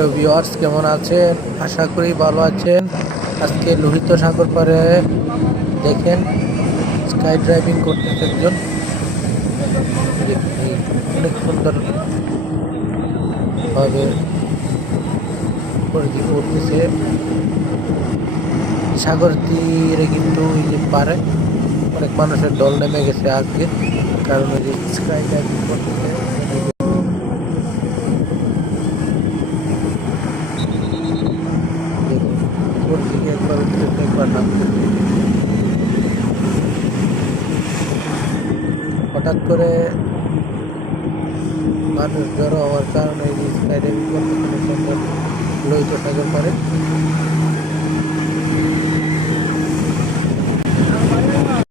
Hello viewers, কেমন আছেন? আশা করি ভালো আছেন। আজকে লোহিত সাগর পারে দেখেন স্কাই ড্রাইভিং করতেছে একজন। অনেক সুন্দর ভাবে করতেছে। সাগর তীরে কিন্তু ওই যে পারে অনেক মানুষের দল নেমে গেছে আজকে, কারণ ওই যে স্কাই ড্রাইভিং করতেছে দেখুন, উপর থেকে একবার একবার হঠাৎ করে মানুষ জড়ো হওয়ার কারণে এই সুন্দর লোহিত সাগর পারে।